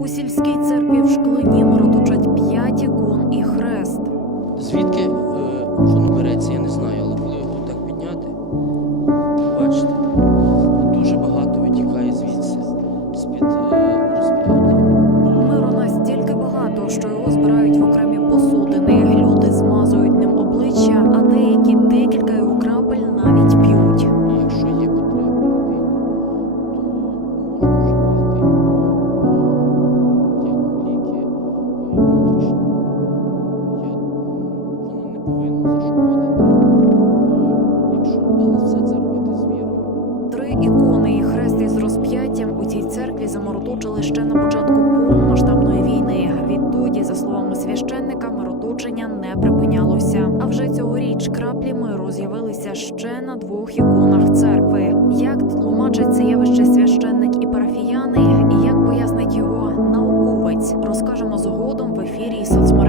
У сільській церкві в шклині мородучать п'ять ікон і хрест. Звідки е, воно береться, я не знаю, але коли його так підняти, бачите, дуже багато витікає звідси, з-під е, розп'яття. Миру настільки багато, що його збирають в окремі розп'яттям у цій церкві замороточили ще на початку повномасштабної війни. Відтоді, за словами священника, мироточення не припинялося. А вже цьогоріч краплі миру з'явилися ще на двох іконах церкви. Як тлумачить це явище священник і парафіяни, і як пояснить його науковець, розкажемо згодом в ефірі і соцмережах